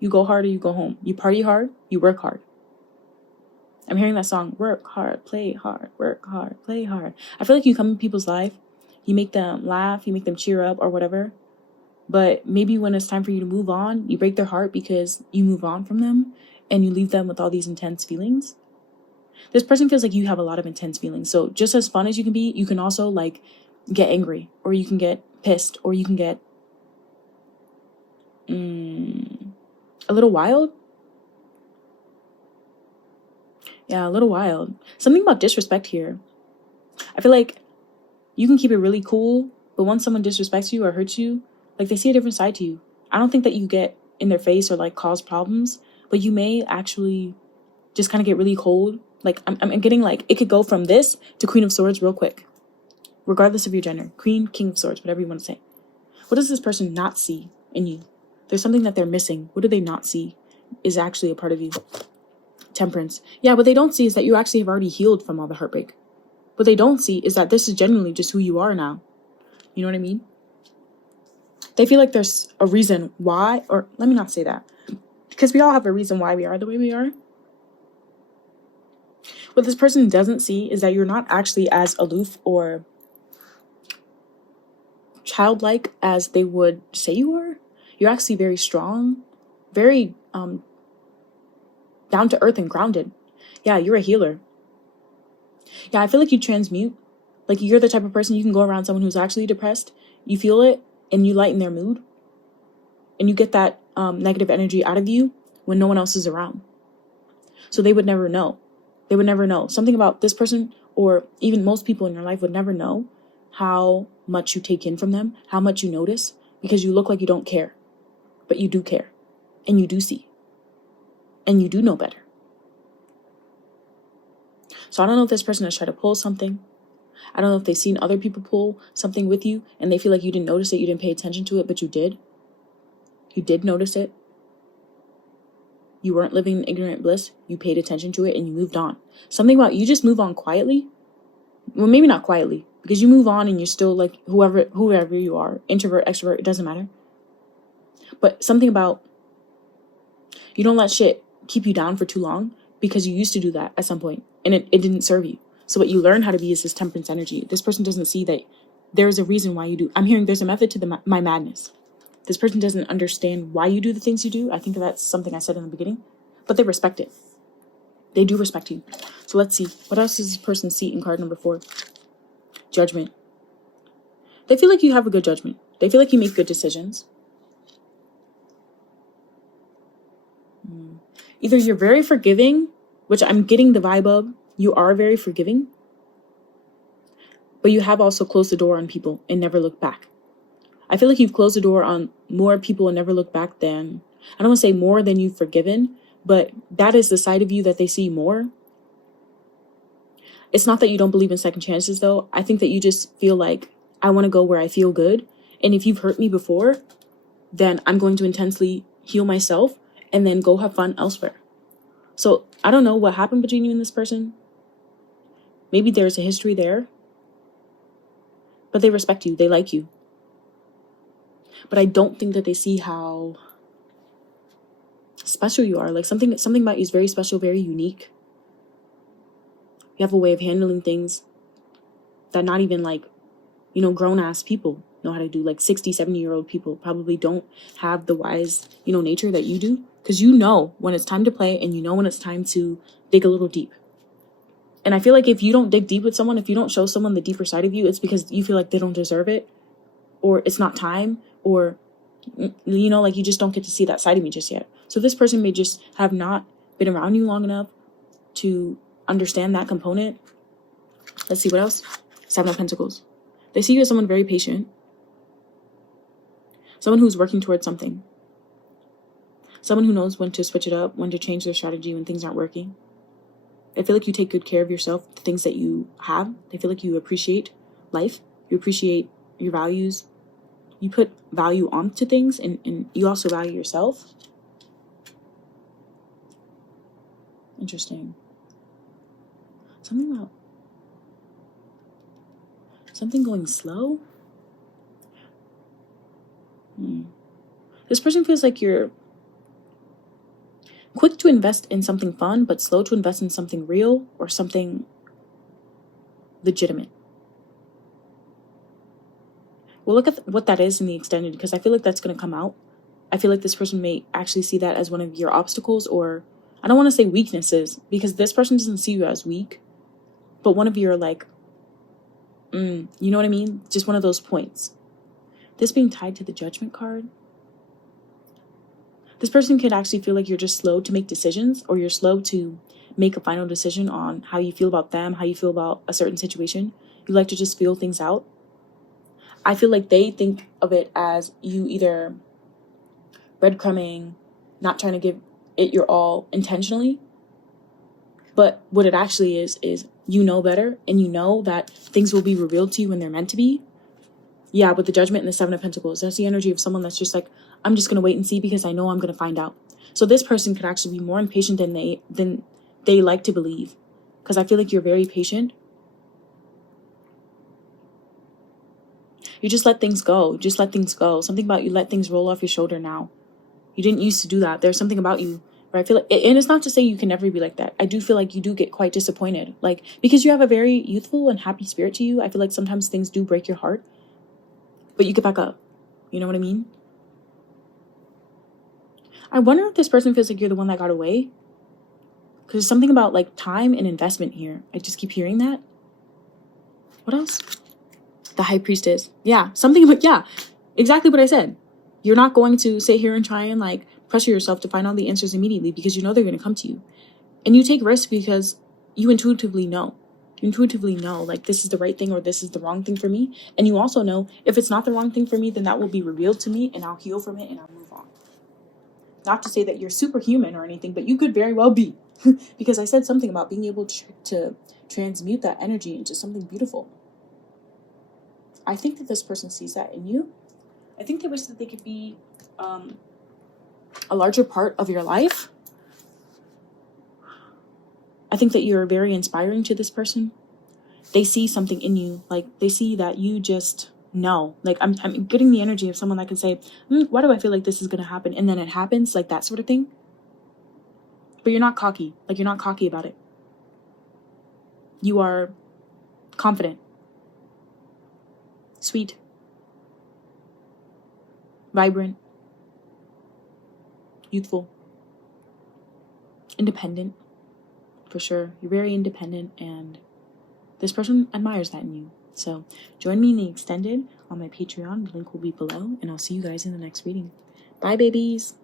You go hard or you go home. You party hard, you work hard. I'm hearing that song, work hard, play hard, work hard, play hard. I feel like you come in people's life, you make them laugh, you make them cheer up or whatever. But maybe when it's time for you to move on, you break their heart because you move on from them and you leave them with all these intense feelings. This person feels like you have a lot of intense feelings. So just as fun as you can be, you can also like get angry, or you can get pissed, or you can get a little wild. Yeah, a little wild. Something about disrespect here. I feel like you can keep it really cool, but once someone disrespects you or hurts you, like they see a different side to you. I don't think that you get in their face or like cause problems, but you may actually just kind of get really cold. Like I'm getting like, it could go from this to Queen of Swords real quick, regardless of your gender. Queen, King of Swords, whatever you want to say. What does this person not see in you? There's something that they're missing. What do they not see is actually a part of you? Temperance. Yeah, what they don't see is that you actually have already healed from all the heartbreak. What they don't see is that this is genuinely just who you are now. You know what I mean? They feel like there's a reason why, or let me not say that, because we all have a reason why we are the way we are. What this person doesn't see is that you're not actually as aloof or childlike as they would say you are. You're actually very strong, very down to earth and grounded. Yeah, you're a healer. Yeah, I feel like you transmute. Like you're the type of person, you can go around someone who's actually depressed, you feel it, and you lighten their mood. And you get that negative energy out of you when no one else is around. So they would never know. They would never know. Something about this person, or even most people in your life, would never know how much you take in from them, how much you notice, because you look like you don't care. But you do care. And you do see. And you do know better. So I don't know if this person has tried to pull something. I don't know if they've seen other people pull something with you and they feel like you didn't notice it, you didn't pay attention to it, but you did. You did notice it. You weren't living in ignorant bliss. You paid attention to it and you moved on. Something about you just move on quietly. Well, maybe not quietly, because you move on and you're still like whoever you are, introvert, extrovert, it doesn't matter. But something about you don't let shit keep you down for too long, because you used to do that at some point and it didn't serve you. So what you learn how to be is this temperance energy. This person doesn't see that there's a reason why you do. I'm hearing there's a method to my madness. This person doesn't understand why you do the things you do. I think that's something I said in the beginning, but they respect it. They do respect you. So let's see. What else does this person see in card number 4? Judgment. They feel like you have a good judgment. They feel like you make good decisions. Either you're very forgiving, which I'm getting the vibe of. You are very forgiving, but you have also closed the door on people and never looked back. I feel like you've closed the door on more people and never looked back than, I don't want to say more than you've forgiven, but that is the side of you that they see more. It's not that you don't believe in second chances, though. I think that you just feel like, I want to go where I feel good. And if you've hurt me before, then I'm going to intensely heal myself and then go have fun elsewhere. So I don't know what happened between you and this person. Maybe there's a history there, but they respect you. They like you. But I don't think that they see how special you are. Like something about you is very special, very unique. You have a way of handling things that not even like, grown ass people know how to do. Like 60, 70-year-old people probably don't have the wise, nature that you do. Because you know when it's time to play and you know when it's time to dig a little deep. And I feel like if you don't dig deep with someone, if you don't show someone the deeper side of you, it's because you feel like they don't deserve it, or it's not time, or, like you just don't get to see that side of me just yet. So this person may just have not been around you long enough to understand that component. Let's see, what else? 7 of Pentacles. They see you as someone very patient. Someone who's working towards something. Someone who knows when to switch it up, when to change their strategy when things aren't working. They feel like you take good care of yourself, the things that you have. They feel like you appreciate life. You appreciate your values. You put value onto things, and you also value yourself. Interesting. something going slow. This person feels like you're quick to invest in something fun, but slow to invest in something real or something legitimate. We'll look at what that is in the extended, because I feel like that's going to come out. I feel like this person may actually see that as one of your obstacles, or I don't want to say weaknesses, because this person doesn't see you as weak, but one of your, like, you know what I mean? Just one of those points. This being tied to the Judgment card. This person could actually feel like you're just slow to make decisions, or you're slow to make a final decision on how you feel about them, how you feel about a certain situation. You like to just feel things out. I feel like they think of it as you either breadcrumbing, not trying to give it your all intentionally. But what it actually is you know better, and you know that things will be revealed to you when they're meant to be. Yeah, with the Judgment and the Seven of Pentacles, that's the energy of someone that's just like, I'm just going to wait and see because I know I'm going to find out. So this person could actually be more impatient than they like to believe, because I feel like you're very patient. You just let things go. Just let things go. Something about you let things roll off your shoulder now. You didn't used to do that. There's something about you where I feel like, and it's not to say you can never be like that. I do feel like you do get quite disappointed. Like, because you have a very youthful and happy spirit to you, I feel like sometimes things do break your heart. But you get back up. You know what I mean? I wonder if this person feels like you're the one that got away. Because there's something about, like, time and investment here. I just keep hearing that. What else? The High Priestess. Yeah, something about, yeah, exactly what I said. You're not going to sit here and try and, like, pressure yourself to find all the answers immediately, because you know they're going to come to you. And you take risks because you intuitively know. You intuitively know, like, this is the right thing or this is the wrong thing for me. And you also know, if it's not the wrong thing for me, then that will be revealed to me, and I'll heal from it and I'll move on. Not to say that you're superhuman or anything, but you could very well be. Because I said something about being able to transmute that energy into something beautiful. I think that this person sees that in you. I think they wish that they could be a larger part of your life. I think that you're very inspiring to this person. They see something in you. Like, they see that you just know. Like, I'm getting the energy of someone that can say, why do I feel like this is going to happen? And then it happens, like that sort of thing. But you're not cocky. Like, you're not cocky about it. You are confident. Sweet. Vibrant. Youthful. Independent. For sure. You're very independent, and this person admires that in you. So join me in the extended on my Patreon. The link will be below, and I'll see you guys in the next reading. Bye, babies.